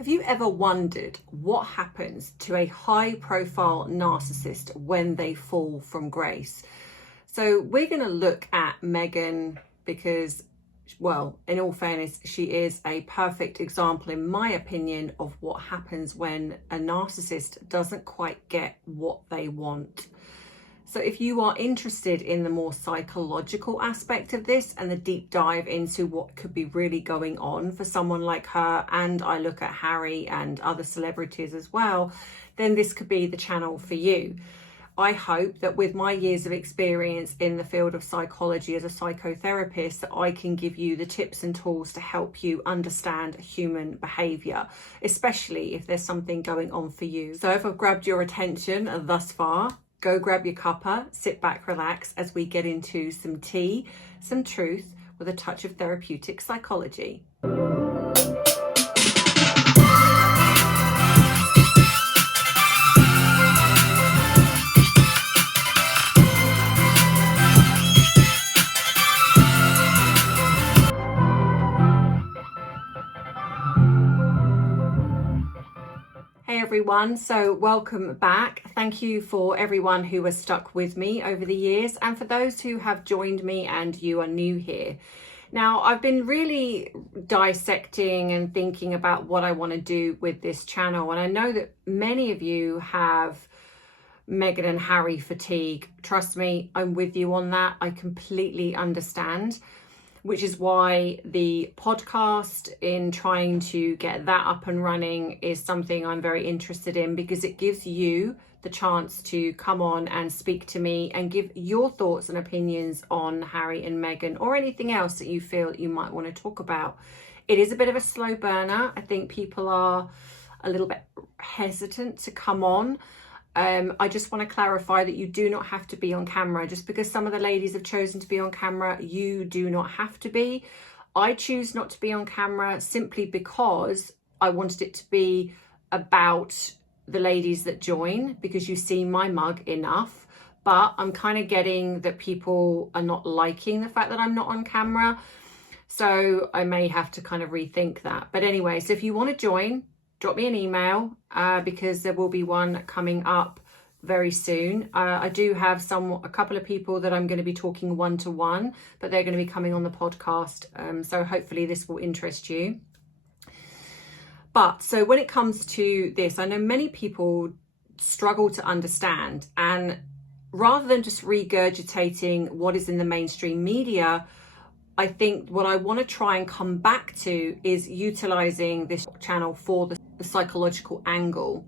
Have you ever wondered what happens to a high-profile narcissist when they fall from grace? So we're going to look at Meghan because, well, in all fairness, she is a perfect example, in my opinion, of what happens when a narcissist doesn't quite get what they want. So if you are interested in the more psychological aspect of this and the deep dive into what could be really going on for someone like her, and I look at Harry and other celebrities as well, then this could be the channel for you. I hope that with my years of experience in the field of psychology as a psychotherapist, that I can give you the tips and tools to help you understand human behaviour, especially if there's something going on for you. So if I've grabbed your attention thus far, go grab your cuppa, sit back, relax as we get into some tea, some truth with a touch of therapeutic psychology. Hey everyone, so welcome back. Thank you for everyone who has stuck with me over the years, and for those who have joined me and you are new here. Now, I've been really dissecting and thinking about what I want to do with this channel, and I know that many of you have Meghan and Harry fatigue. Trust me, I'm with you on that. I completely understand, which is why the podcast, in trying to get that up and running, is something I'm very interested in, because it gives you the chance to come on and speak to me and give your thoughts and opinions on Harry and Meghan, or anything else that you feel you might want to talk about. It is a bit of a slow burner. I think people are a little bit hesitant to come on. I just want to clarify that you do not have to be on camera. Just because some of the ladies have chosen to be on camera, you do not have to be. I choose not to be on camera simply because I wanted it to be about the ladies that join, because you see my mug enough. But I'm kind of getting that people are not liking the fact that I'm not on camera. So I may have to kind of rethink that. But anyway, so if you want to join, drop me an email because there will be one coming up very soon. I do have a couple of people that I'm going to be talking one-to-one, but they're going to be coming on the podcast. So hopefully this will interest you. But so when it comes to this, I know many people struggle to understand, and rather than just regurgitating what is in the mainstream media, I think what I want to try and come back to is utilizing this channel for the psychological angle.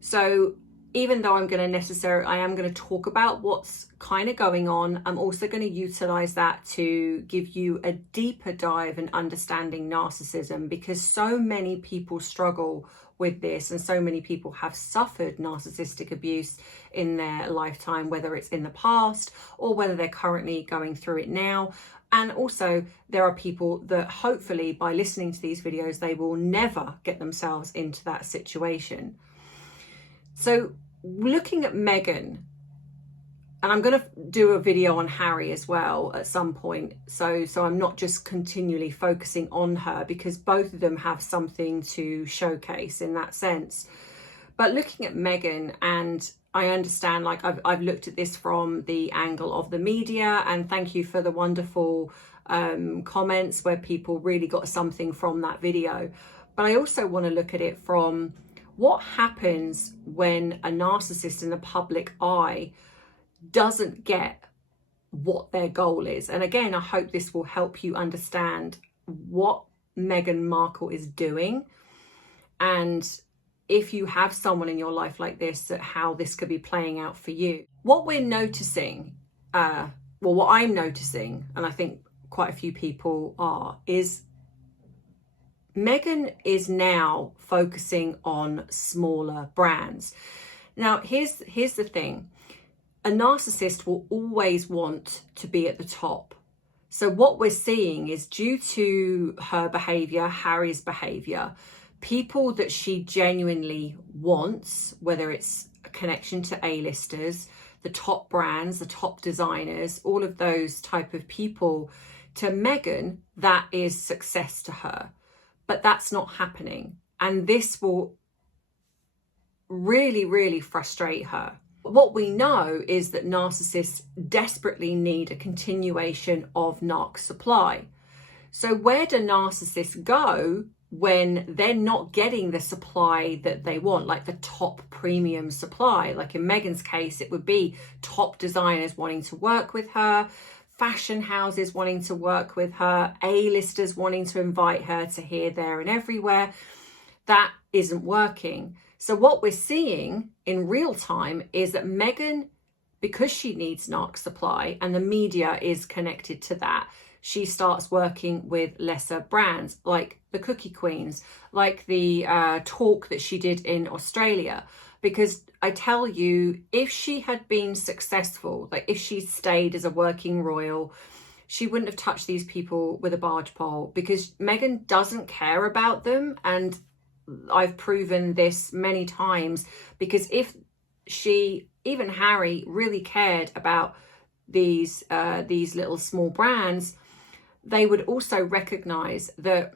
So even though I am going to talk about what's kind of going on, I'm also going to utilize that to give you a deeper dive in understanding narcissism, because so many people struggle with this, and so many people have suffered narcissistic abuse in their lifetime, whether it's in the past or whether they're currently going through it now. And also there are people that hopefully by listening to these videos, they will never get themselves into that situation. So looking at Meghan, and I'm going to do a video on Harry as well at some point. So I'm not just continually focusing on her, because both of them have something to showcase in that sense. But looking at Meghan, and I understand, like I've looked at this from the angle of the media, and thank you for the wonderful comments where people really got something from that video. But I also want to look at it from what happens when a narcissist in the public eye doesn't get what their goal is. And again, I hope this will help you understand what Meghan Markle is doing, and if you have someone in your life like this, how this could be playing out for you. What we're noticing, what I'm noticing, and I think quite a few people are, is Meghan is now focusing on smaller brands. Now, here's the thing. A narcissist will always want to be at the top. So what we're seeing is, due to her behavior, Harry's behavior, people that she genuinely wants, whether it's a connection to A-listers, the top brands, the top designers, all of those type of people, to Meghan, that is success to her. But that's not happening. And this will really, really frustrate her. What we know is that narcissists desperately need a continuation of narc supply. So where do narcissists go when they're not getting the supply that they want, like the top premium supply? Like in Meghan's case, it would be top designers wanting to work with her, fashion houses wanting to work with her, A-listers wanting to invite her to here, there and everywhere. That isn't working. So what we're seeing in real time is that Meghan, because she needs narc supply and the media is connected to that, she starts working with lesser brands like the Cookie Queens, like the talk that she did in Australia. Because I tell you, if she had been successful, like if she stayed as a working royal, she wouldn't have touched these people with a barge pole, because Meghan doesn't care about them. And I've proven this many times, because if she, even Harry, really cared about these little small brands, they would also recognize that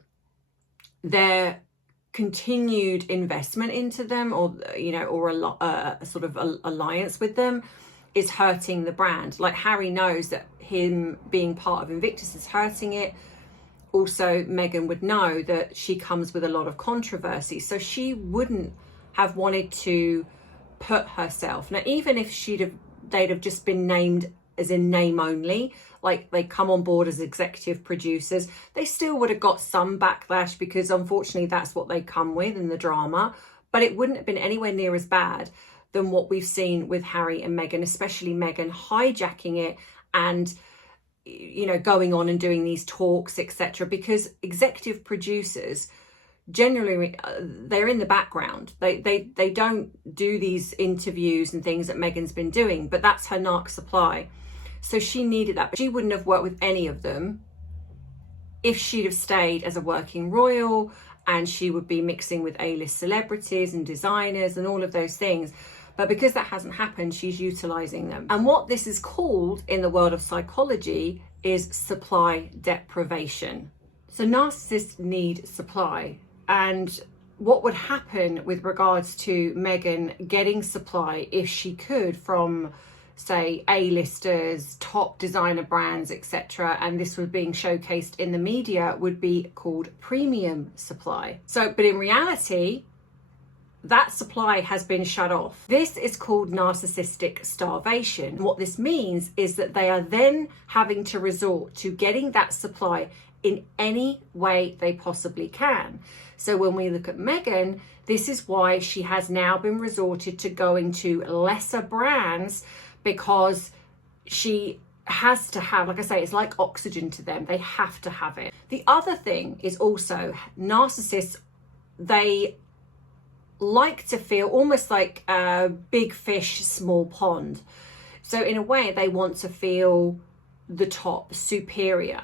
their continued investment into them, or a sort of alliance with them, is hurting the brand. Like Harry knows that him being part of Invictus is hurting it. Also, Meghan would know that she comes with a lot of controversy, so she wouldn't have wanted to put herself. Now, even if they'd have just been named as in name only, like they come on board as executive producers, they still would have got some backlash, because unfortunately that's what they come with in the drama. But it wouldn't have been anywhere near as bad than what we've seen with Harry and Meghan, especially Meghan hijacking it and going on and doing these talks, etc. Because executive producers generally, they're in the background. They don't do these interviews and things that Meghan's been doing, but that's her narc supply. So she needed that, but she wouldn't have worked with any of them if she'd have stayed as a working royal, and she would be mixing with A-list celebrities and designers and all of those things. But because that hasn't happened, she's utilizing them. And what this is called in the world of psychology is supply deprivation. So narcissists need supply. And what would happen with regards to Meghan getting supply, if she could, from say A-listers, top designer brands, etc., and this was being showcased in the media, would be called premium supply. So, but in reality, that supply has been shut off. This is called narcissistic starvation. What this means is that they are then having to resort to getting that supply in any way they possibly can. So when we look at Meghan, this is why she has now been resorted to going to lesser brands, because she has to have, like I say, it's like oxygen to them. They have to have it. The other thing is also narcissists, they like to feel almost like a big fish, small pond. So in a way, they want to feel the top, superior.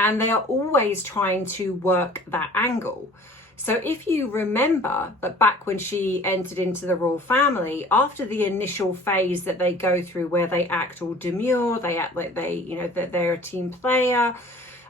And they are always trying to work that angle. So if you remember that back when she entered into the royal family, after the initial phase that they go through where they act all demure, they act like that they're a team player,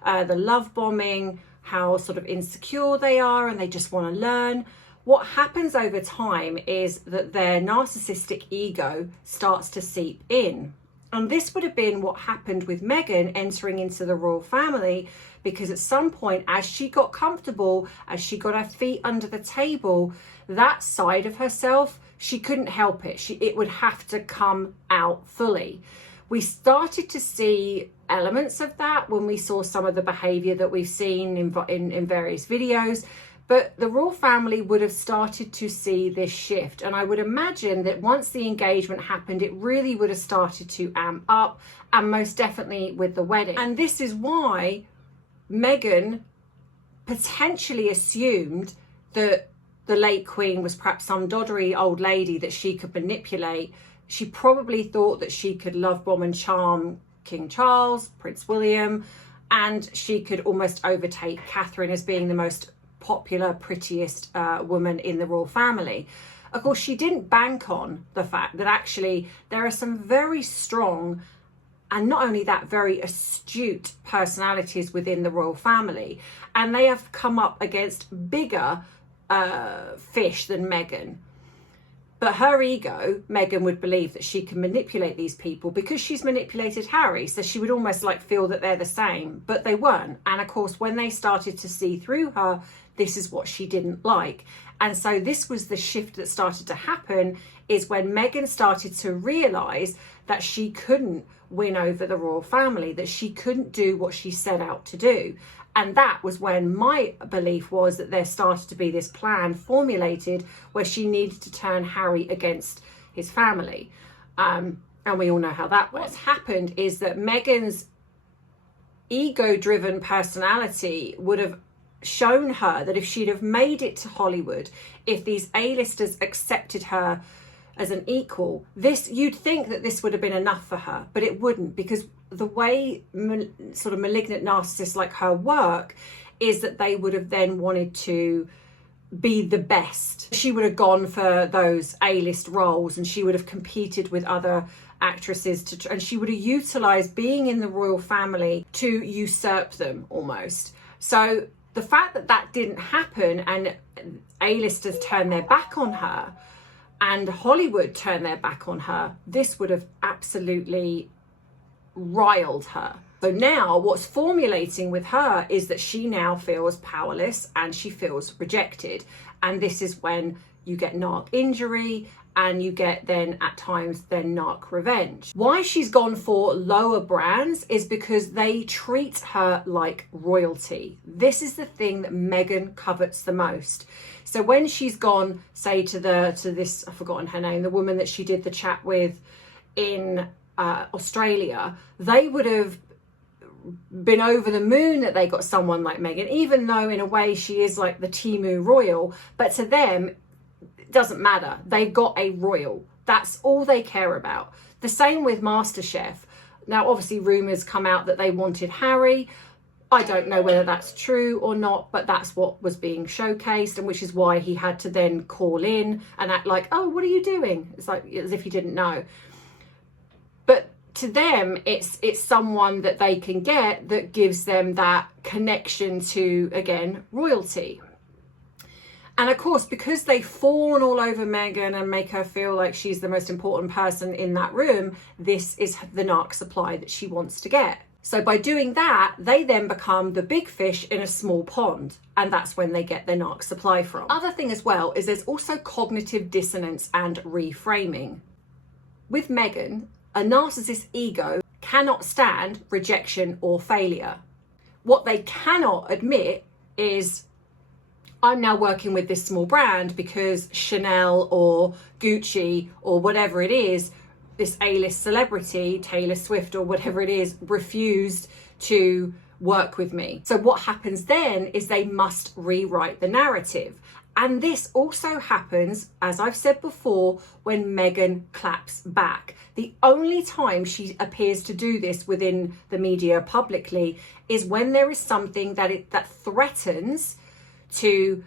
the love bombing, how sort of insecure they are and they just want to learn. What happens over time is that their narcissistic ego starts to seep in. And this would have been what happened with Meghan entering into the royal family, because at some point, as she got comfortable, as she got her feet under the table, that side of herself, she couldn't help it. It would have to come out fully. We started to see elements of that when we saw some of the behavior that we've seen in various videos. But the royal family would have started to see this shift. And I would imagine that once the engagement happened, it really would have started to amp up, and most definitely with the wedding. And this is why Meghan potentially assumed that the late Queen was perhaps some doddery old lady that she could manipulate. She probably thought that she could love bomb and charm King Charles, Prince William, and she could almost overtake Catherine as being the most popular, prettiest woman in the royal family. Of course, she didn't bank on the fact that actually there are some very strong, and not only that, very astute personalities within the royal family, and they have come up against bigger fish than Meghan. But her ego, Meghan would believe that she can manipulate these people because she's manipulated Harry. So she would almost like feel that they're the same, but they weren't. And of course, when they started to see through her, this is what she didn't like. And so this was the shift that started to happen, is when Meghan started to realise that she couldn't win over the royal family, that she couldn't do what she set out to do. And that was when my belief was that there started to be this plan formulated where she needed to turn Harry against his family. And we all know how that went. What's happened is that Meghan's ego-driven personality would have shown her that if she'd have made it to Hollywood, if these A-listers accepted her as an equal, you'd think that this would have been enough for her, but it wouldn't, because the way sort of malignant narcissists like her work is that they would have then wanted to be the best. She would have gone for those A-list roles, and she would have competed with other actresses and she would have utilized being in the royal family to usurp them almost. So the fact that that didn't happen and A-listers turned their back on her and Hollywood turned their back on her, this would have absolutely riled her. So now what's formulating with her is that she now feels powerless and she feels rejected. And this is when you get narc injury and you get then at times then narc revenge. Why she's gone for lower brands is because they treat her like royalty. This is the thing that Meghan covets the most. So when she's gone, say to this, I've forgotten her name, the woman that she did the chat with in Australia, they would have been over the moon that they got someone like Meghan, even though in a way she is like the Timu royal, but to them, it doesn't matter. They've got a royal. That's all they care about. The same with MasterChef. Now, obviously rumours come out that they wanted Harry. I don't know whether that's true or not, but that's what was being showcased, and which is why he had to then call in and act like, oh, what are you doing? It's like as if he didn't know. But to them, it's someone that they can get that gives them that connection to, again, royalty. And of course, because they fawn all over Meghan and make her feel like she's the most important person in that room, this is the narc supply that she wants to get. So by doing that, they then become the big fish in a small pond. And that's when they get their narc supply from. Other thing as well is there's also cognitive dissonance and reframing. With Meghan, a narcissist's ego cannot stand rejection or failure. What they cannot admit is, I'm now working with this small brand because Chanel or Gucci or whatever it is, this A-list celebrity, Taylor Swift or whatever it is, refused to work with me. So what happens then is they must rewrite the narrative. And this also happens, as I've said before, when Meghan claps back. The only time she appears to do this within the media publicly is when there is something that threatens to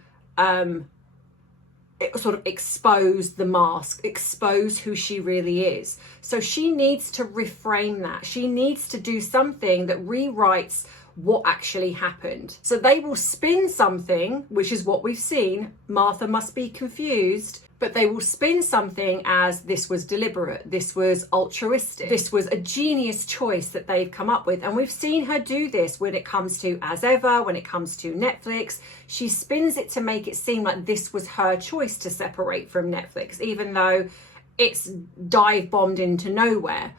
sort of expose the mask, expose who she really is. So she needs to reframe that. She needs to do something that rewrites what actually happened. So they will spin something, which is what we've seen. Martha must be confused, but they will spin something as this was deliberate, this was altruistic, this was a genius choice that they've come up with. And we've seen her do this when it comes to As Ever, when it comes to Netflix. She spins it to make it seem like this was her choice to separate from Netflix, even though it's dive bombed into nowhere.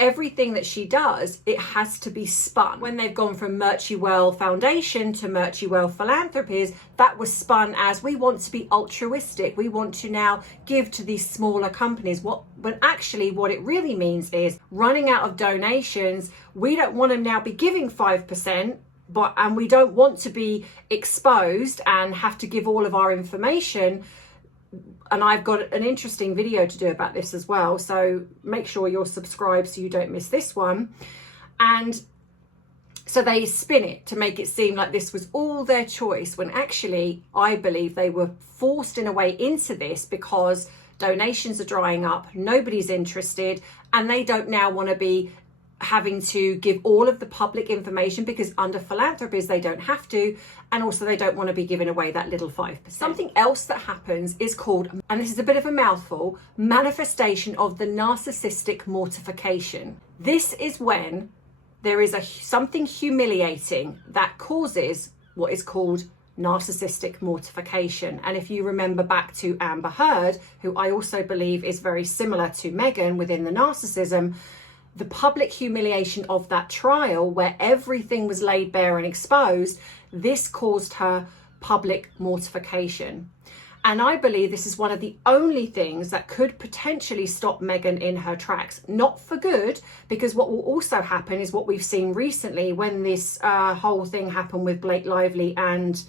Everything that she does, it has to be spun. When they've gone from Murchie-Well Foundation to Murchie-Well Philanthropies, that was spun as, we want to be altruistic. We want to now give to these smaller companies. But actually what it really means is running out of donations. We don't want to now be giving 5%, and we don't want to be exposed and have to give all of our information. And I've got an interesting video to do about this as well, so make sure you're subscribed so you don't miss this one. And so they spin it to make it seem like this was all their choice, when actually I believe they were forced in a way into this because donations are drying up, nobody's interested, and they don't now want to be having to give all of the public information, because under philanthropies they don't have to, and also they don't want to be giving away that little 5%. Something else that happens is called, and this is a bit of a mouthful, manifestation of the narcissistic mortification. This is when there is something humiliating that causes what is called narcissistic mortification. And if you remember back to Amber Heard, who I also believe is very similar to Meghan within the narcissism, the public humiliation of that trial where everything was laid bare and exposed, this caused her public mortification. And I believe this is one of the only things that could potentially stop Meghan in her tracks. Not for good, because what will also happen is what we've seen recently when this whole thing happened with Blake Lively and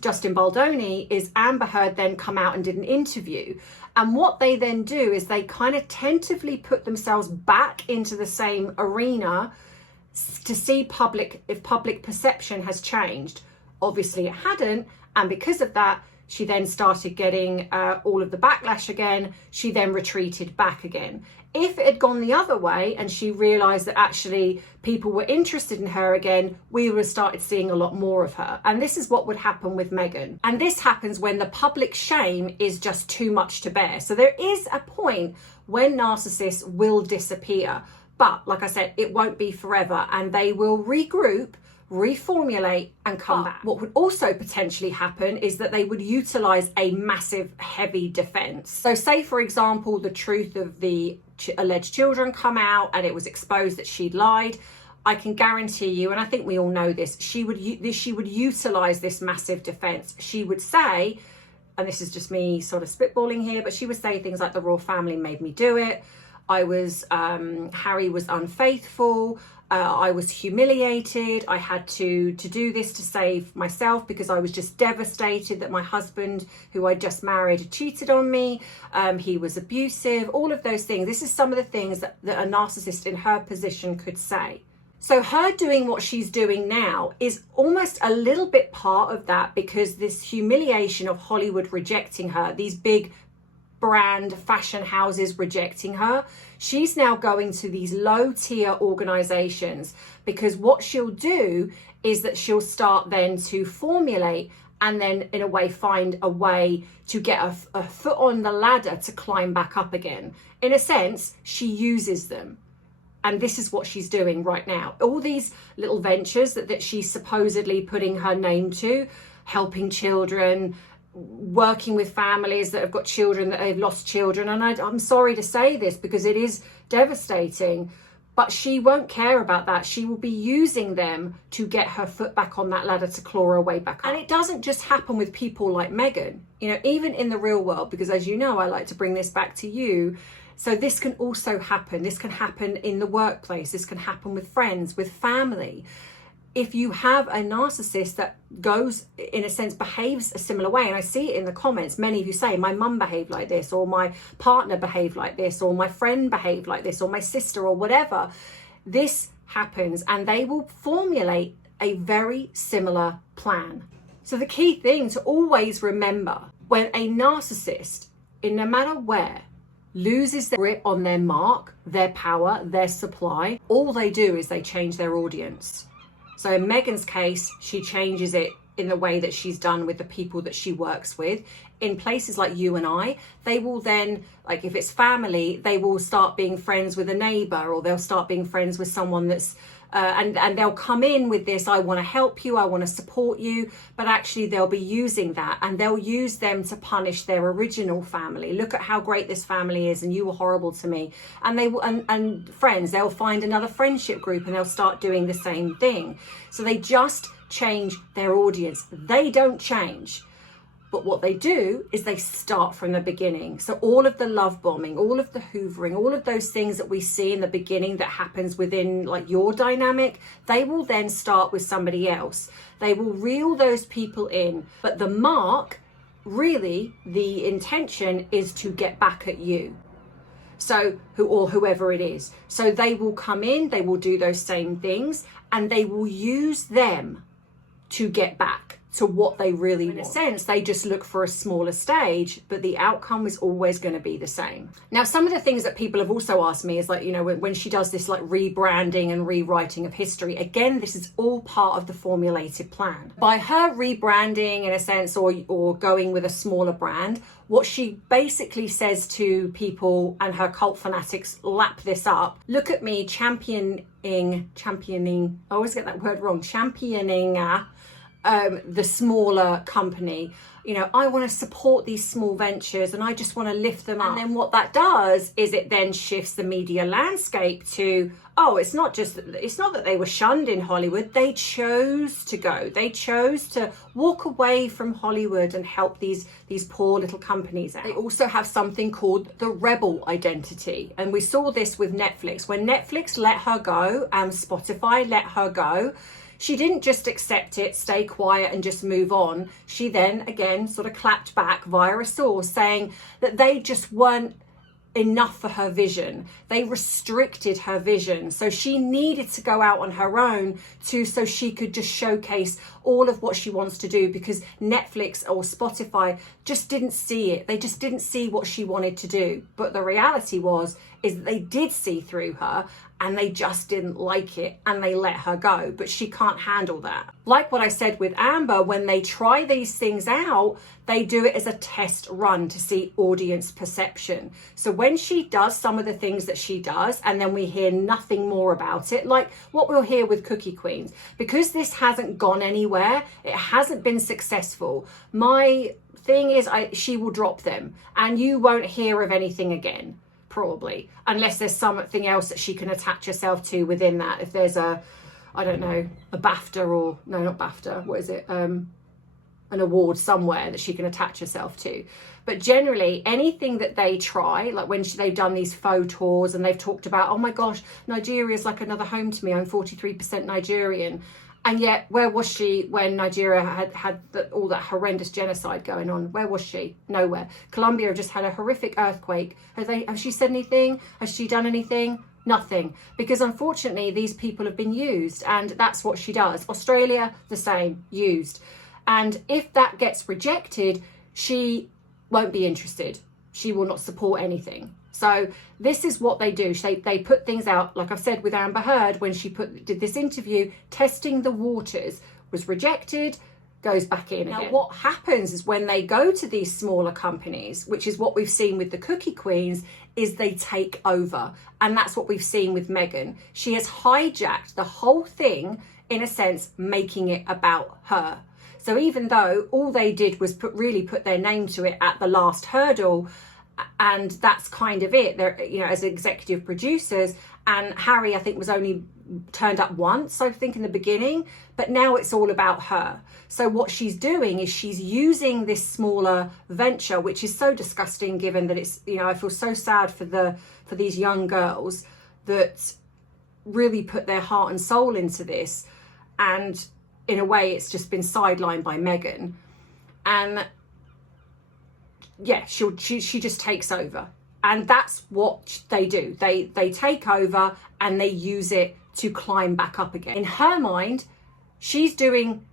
Justin Baldoni, is Amber Heard then come out and did an interview. And what they then do is they kind of tentatively put themselves back into the same arena to see if public perception has changed. Obviously it hadn't, and because of that, she then started getting all of the backlash again. She then retreated back again. If it had gone the other way and she realised that actually people were interested in her again, we would have started seeing a lot more of her. And this is what would happen with Meghan. And this happens when the public shame is just too much to bear. So there is a point when narcissists will disappear. But like I said, it won't be forever, and they will regroup, reformulate and come back. What would also potentially happen is that they would utilize a massive heavy defense. So say for example the truth of the alleged children come out and it was exposed that she'd lied. I can guarantee you, and I think we all know this, she would utilize this massive defense. She would say, and this is just me sort of spitballing here, but she would say things like the royal family made me do it. Harry was unfaithful. I was humiliated. I had to do this to save myself because I was just devastated that my husband, who I just married, had cheated on me. He was abusive, all of those things. This is some of the things that a narcissist in her position could say. So her doing what she's doing now is almost a little bit part of that, because this humiliation of Hollywood rejecting her, these big brand fashion houses rejecting her, she's now going to these low tier organizations, because what she'll do is that she'll start then to formulate and then in a way find a way to get a foot on the ladder to climb back up again. In a sense, she uses them. And this is what she's doing right now. All these little ventures that she's supposedly putting her name to, helping children, working with families that have got children, that have lost children. And I'm sorry to say this because it is devastating, but she won't care about that. She will be using them to get her foot back on that ladder to claw her way back up. And it doesn't just happen with people like Meghan, you know, even in the real world, because as you know, I like to bring this back to you. So this can also happen. This can happen in the workplace. This can happen with friends, with family. If you have a narcissist that goes, in a sense, behaves a similar way, and I see it in the comments, many of you say, my mum behaved like this, or my partner behaved like this, or my friend behaved like this, or my sister, or whatever. This happens, and they will formulate a very similar plan. So the key thing to always remember, when a narcissist, in no matter where, loses their grip on their mark, their power, their supply, all they do is they change their audience. So in Meghan's case, she changes it in the way that she's done with the people that she works with. In places like you and I, they will then, like if it's family, they will start being friends with a neighbor, or they'll start being friends with someone that's, and they'll come in with this, I want to help you, I want to support you, but actually they'll be using that, and they'll use them to punish their original family. Look at how great this family is, and you were horrible to me. And they will, and friends, they'll find another friendship group and they'll start doing the same thing. So they just change their audience. They don't change. But what they do is they start from the beginning. So all of the love bombing, all of the hoovering, all of those things that we see in the beginning that happens within like your dynamic, they will then start with somebody else. They will reel those people in. But the mark, really, the intention is to get back at you. So whoever it is. So they will come in, they will do those same things, and they will use them to get back, to what they really want. In a sense, they just look for a smaller stage, but the outcome is always going to be the same. Now, some of the things that people have also asked me is like, you know, when she does this like rebranding and rewriting of history, again, this is all part of the formulated plan. By her rebranding in a sense, or going with a smaller brand, what she basically says to people, and her cult fanatics lap this up: look at me championing, I always get that word wrong, championing the smaller company. You know, I want to support these small ventures and I just want to lift them up. And then what that does is it then shifts the media landscape to, oh, it's not that they were shunned in Hollywood. They chose to go. They chose to walk away from Hollywood and help these poor little companies out. They also have something called the rebel identity. And we saw this with Netflix. When Netflix let her go and Spotify let her go, she didn't just accept it, stay quiet and just move on. She then again sort of clapped back via a source saying that they just weren't enough for her vision. They restricted her vision. So she needed to go out on her own so she could just showcase all of what she wants to do, because Netflix or Spotify just didn't see it. They just didn't see what she wanted to do. But the reality is that they did see through her and they just didn't like it and they let her go. But she can't handle that. Like what I said with Amber, when they try these things out, they do it as a test run to see audience perception. So when she does some of the things that she does and then we hear nothing more about it, like what we'll hear with Cookie Queens, because this hasn't gone anywhere, it hasn't been successful, my thing is she will drop them and you won't hear of anything again, probably, unless there's something else that she can attach herself to within that. If there's a BAFTA, or no, not BAFTA, what is it, an award somewhere that she can attach herself to. But generally anything that they try, like when they've done these faux tours and they've talked about, oh my gosh, Nigeria is like another home to me, I'm 43% Nigerian. And yet, where was she when Nigeria had all that horrendous genocide going on? Where was she? Nowhere. Colombia just had a horrific earthquake. Have she said anything? Has she done anything? Nothing. Because unfortunately, these people have been used, and that's what she does. Australia, the same, used. And if that gets rejected, she won't be interested. She will not support anything. So this is what they do. They put things out, like I've said with Amber Heard, when she did this interview, testing the waters, was rejected, goes back in again. Now what happens is when they go to these smaller companies, which is what we've seen with the Cookie Queens, is they take over. And that's what we've seen with Meghan. She has hijacked the whole thing, in a sense, making it about her. So even though all they did was put their name to it at the last hurdle, and that's kind of it. They're, you know, as executive producers, and Harry, I think, was only turned up once, I think, in the beginning, but now it's all about her. So what she's doing is she's using this smaller venture, which is so disgusting, given that it's, you know, I feel so sad for these young girls that really put their heart and soul into this, and in a way it's just been sidelined by Meghan. And yeah, she just takes over, and that's what they do. They take over and they use it to climb back up again. In her mind, she's doing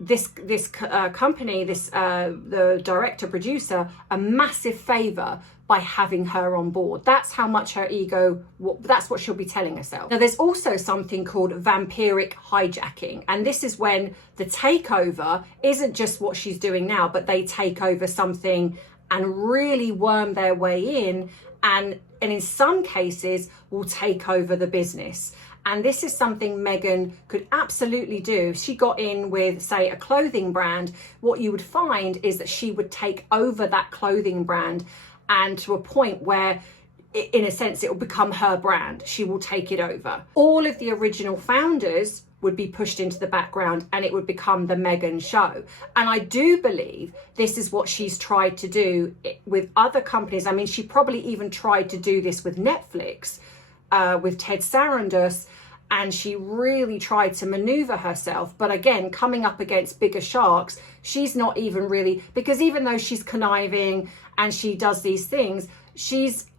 this company, the director producer, a massive favor by having her on board. That's how much her ego, that's what she'll be telling herself. Now there's also something called vampiric hijacking, and this is when the takeover isn't just what she's doing now, but they take over something and really worm their way in, and in some cases will take over the business. And this is something Meghan could absolutely do. If she got in with, say, a clothing brand, what you would find is that she would take over that clothing brand, and to a point where, in a sense, it will become her brand. She will take it over. All of the original founders would be pushed into the background and it would become the Meghan show. And I do believe this is what she's tried to do with other companies. I mean, she probably even tried to do this with Netflix, with Ted Sarandos, and she really tried to maneuver herself. But again, coming up against bigger sharks, she's not even really, because even though she's conniving and she does these things,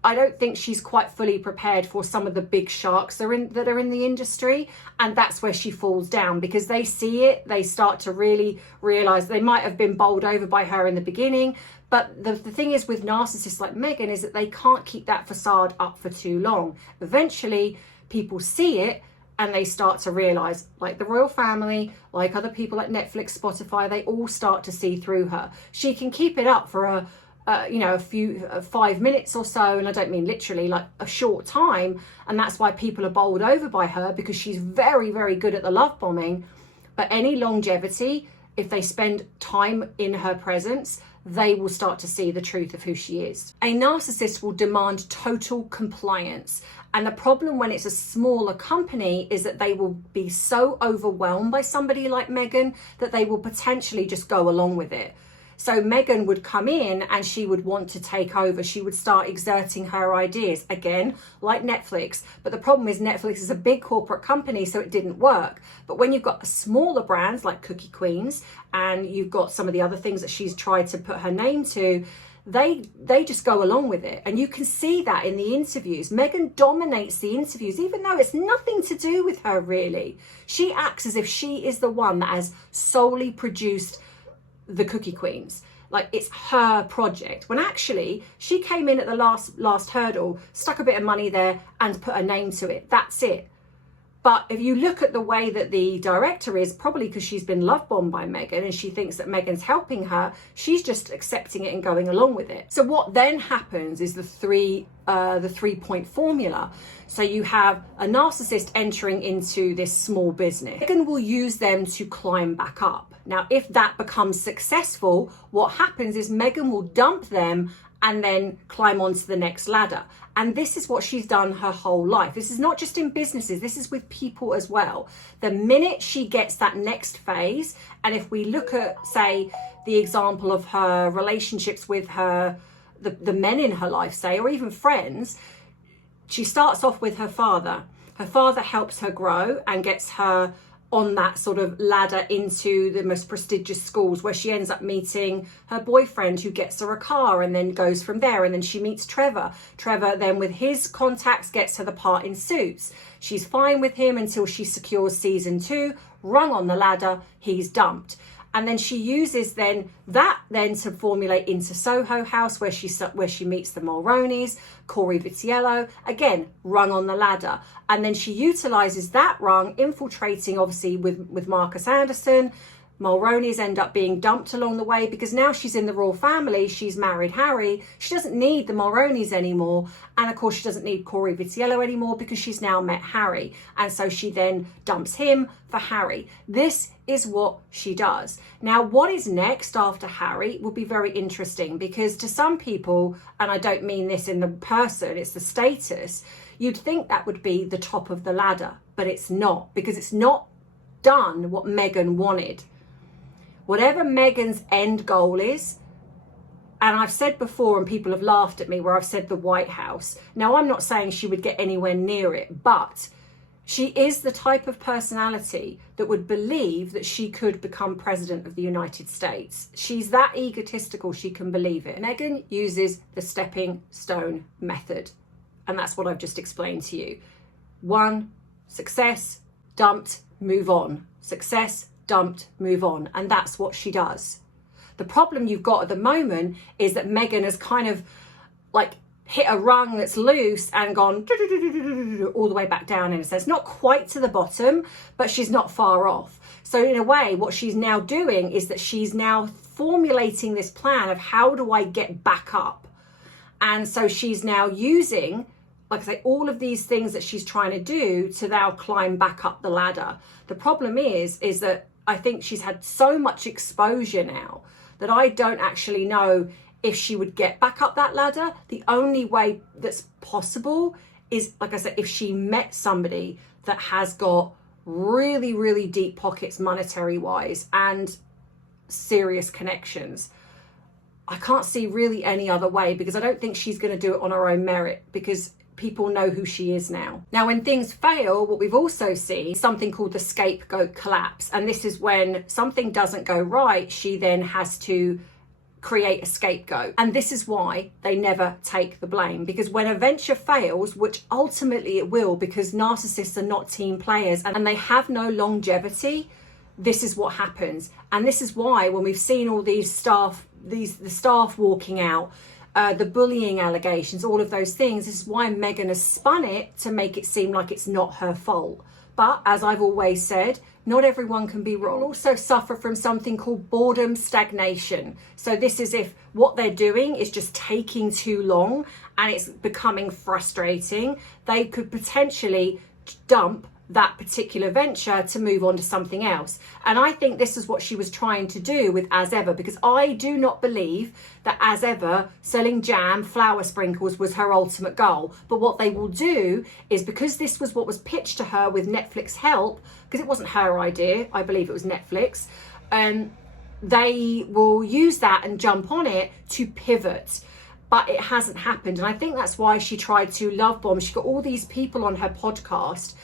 I don't think she's quite fully prepared for some of the big sharks that are in the industry, and that's where she falls down, because they see it, they start to really realize they might have been bowled over by her in the beginning. But the thing is with narcissists like Meghan is that they can't keep that facade up for too long. Eventually people see it and they start to realize, like the royal family, like other people like Netflix, Spotify, they all start to see through her. She can keep it up for a few 5 minutes or so, and I don't mean literally, like a short time, and that's why people are bowled over by her, because she's very, very good at the love bombing. But any longevity, if they spend time in her presence, they will start to see the truth of who she is. A narcissist will demand total compliance. And the problem when it's a smaller company is that they will be so overwhelmed by somebody like Meghan that they will potentially just go along with it. So Meghan would come in and she would want to take over. She would start exerting her ideas, again, like Netflix. But the problem is Netflix is a big corporate company, so it didn't work. But when you've got smaller brands like Cookie Queens, and you've got some of the other things that she's tried to put her name to, they just go along with it. And you can see that in the interviews. Meghan dominates the interviews, even though it's nothing to do with her, really. She acts as if she is the one that has solely produced the Cookie Queens, like it's her project, when actually she came in at the last hurdle, stuck a bit of money there and put a name to it. That's it. But if you look at the way that the director is, probably because she's been love bombed by Meghan and she thinks that Meghan's helping her, she's just accepting it and going along with it. So what then happens is the three-point formula. So you have a narcissist entering into this small business. Meghan will use them to climb back up. Now, if that becomes successful, what happens is Meghan will dump them and then climb onto the next ladder. And this is what she's done her whole life. This is not just in businesses, this is with people as well. The minute she gets that next phase, and if we look at, say, the example of her relationships with the men in her life, say, or even friends, she starts off with her father. Her father helps her grow and gets her on that sort of ladder into the most prestigious schools, where she ends up meeting her boyfriend, who gets her a car, and then goes from there. And then she meets Trevor. Trevor then, with his contacts, gets her the part in Suits. She's fine with him until she secures season 2, rung on the ladder, he's dumped. And then she uses that to formulate into Soho House, where she meets the Mulroneys, Corey Vitiello, again, rung on the ladder. And then she utilizes that rung, infiltrating obviously with Marcus Anderson. Mulroneys end up being dumped along the way, because now she's in the royal family, she's married Harry, she doesn't need the Mulroneys anymore, and of course she doesn't need Corey Vitiello anymore because she's now met Harry, and so she then dumps him for Harry. This is what she does. Now, what is next after Harry will be very interesting, because to some people, and I don't mean this in the person, it's the status, you'd think that would be the top of the ladder, but it's not, because it's not done what Meghan wanted. Whatever Meghan's end goal is, and I've said before, and people have laughed at me where I've said the White House. Now, I'm not saying she would get anywhere near it, but she is the type of personality that would believe that she could become president of the United States. She's that egotistical, she can believe it. Meghan uses the stepping stone method, and that's what I've just explained to you. 1, success, dumped, move on. Success, dumped, move on. And that's what she does. The problem you've got at the moment is that Meghan has kind of like hit a rung that's loose and gone all the way back down, in a sense. Not quite to the bottom, but she's not far off. So in a way, what she's now doing is that she's now formulating this plan of, how do I get back up? And so she's now using, like I say, all of these things that she's trying to do to now climb back up the ladder. The problem is that I think she's had so much exposure now that I don't actually know if she would get back up that ladder. The only way that's possible is, like I said, if she met somebody that has got really, really deep pockets monetary wise and serious connections. I can't see really any other way, because I don't think she's going to do it on her own merit, because people know who she is now. Now, when things fail, what we've also seen is something called the scapegoat collapse. And this is when something doesn't go right, she then has to create a scapegoat. And this is why they never take the blame, because when a venture fails, which ultimately it will, because narcissists are not team players and they have no longevity, this is what happens. And this is why when we've seen all these staff, the staff walking out, the bullying allegations, all of those things, this is why Meghan has spun it to make it seem like it's not her fault. But as I've always said, not everyone can be wrong. Also suffer from something called boredom stagnation. So this is if what they're doing is just taking too long and it's becoming frustrating, they could potentially dump that particular venture to move on to something else. And I think this is what she was trying to do with As Ever, because I do not believe that As Ever selling jam, flour sprinkles was her ultimate goal. But what they will do is, because this was what was pitched to her with Netflix help, because it wasn't her idea, I believe it was Netflix, they will use that and jump on it to pivot. But it hasn't happened. And I think that's why she tried to love bomb. She got all these people on her podcast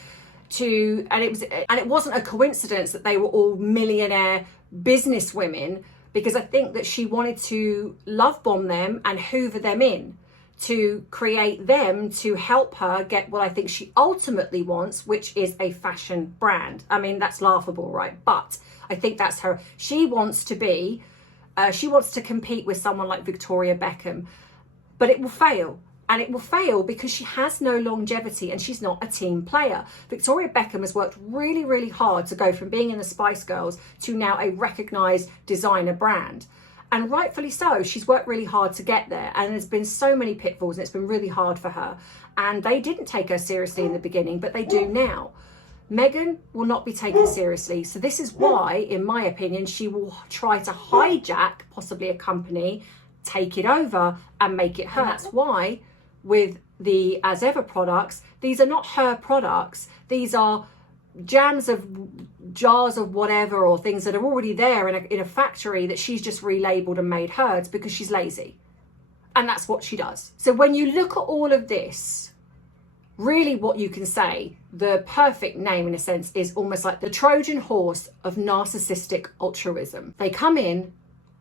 and it wasn't a coincidence that they were all millionaire business women, because I think that she wanted to love bomb them and hoover them in to create them to help her get what I think she ultimately wants, which is a fashion brand. I mean, that's laughable, right? But I think that's her. She wants to compete with someone like Victoria Beckham, but it will fail. And it will fail because she has no longevity and she's not a team player. Victoria Beckham has worked really, really hard to go from being in the Spice Girls to now a recognised designer brand. And rightfully so, she's worked really hard to get there. And there's been so many pitfalls and it's been really hard for her. And they didn't take her seriously in the beginning, but they do now. Meghan will not be taken seriously. So this is why, in my opinion, she will try to hijack possibly a company, take it over and make it her. And that's why with the As Ever products, these are not her products. These are jars of whatever, or things that are already there in a factory that she's just relabeled and made hers because she's lazy. And that's what she does. So when you look at all of this, really what you can say, the perfect name in a sense, is almost like the Trojan horse of narcissistic altruism. They come in,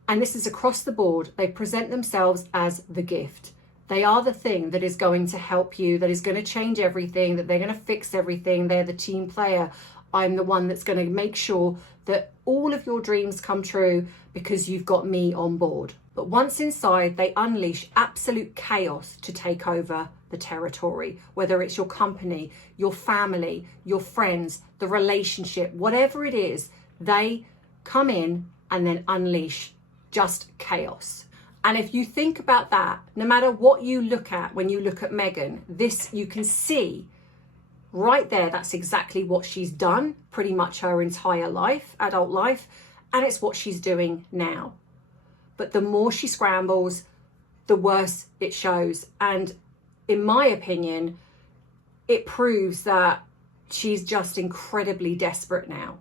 and this is across the board, they present themselves as the gift. They are the thing that is going to help you, that is going to change everything, that they're going to fix everything. They're the team player. I'm the one that's going to make sure that all of your dreams come true because you've got me on board. But once inside, they unleash absolute chaos to take over the territory, whether it's your company, your family, your friends, the relationship, whatever it is, they come in and then unleash just chaos. And if you think about that, no matter what you look at, when you look at Meghan, this you can see right there, that's exactly what she's done pretty much her entire life, adult life, and it's what she's doing now. But the more she scrambles, the worse it shows. And in my opinion, it proves that she's just incredibly desperate now.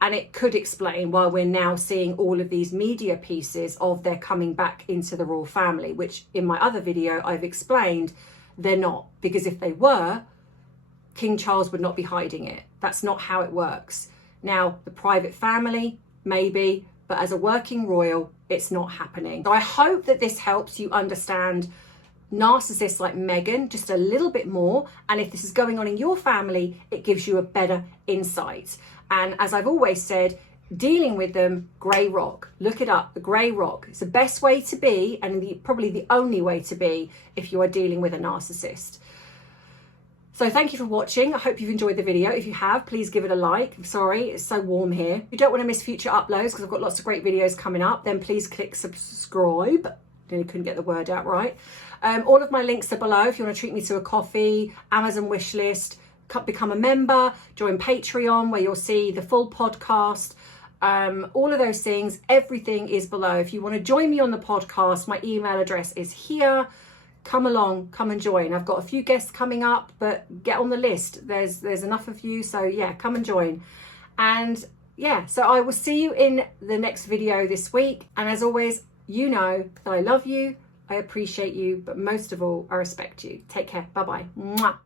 And it could explain why we're now seeing all of these media pieces of their coming back into the royal family, which in my other video I've explained they're not. Because if they were, King Charles would not be hiding it. That's not how it works. Now, the private family, maybe, but as a working royal, it's not happening. So I hope that this helps you understand narcissists like Meghan just a little bit more. And if this is going on in your family, it gives you a better insight. And as I've always said, dealing with them, grey rock. Look it up, the grey rock. It's the best way to be, and probably the only way to be if you are dealing with a narcissist. So thank you for watching. I hope you've enjoyed the video. If you have, please give it a like. I'm sorry, it's so warm here. If you don't want to miss future uploads, because I've got lots of great videos coming up, then please click subscribe. Nearly couldn't get the word out right. All of my links are below if you want to treat me to a coffee, Amazon wishlist, become a member, join Patreon where you'll see the full podcast, all of those things, everything is below. If you want to join me on the podcast, my email address is here. Come along, come and join. I've got a few guests coming up, but get on the list. There's enough of you, so yeah, come and join. And yeah, so I will see you in the next video this week. And as always, you know that I love you, I appreciate you, but most of all, I respect you. Take care. Bye-bye. Mwah.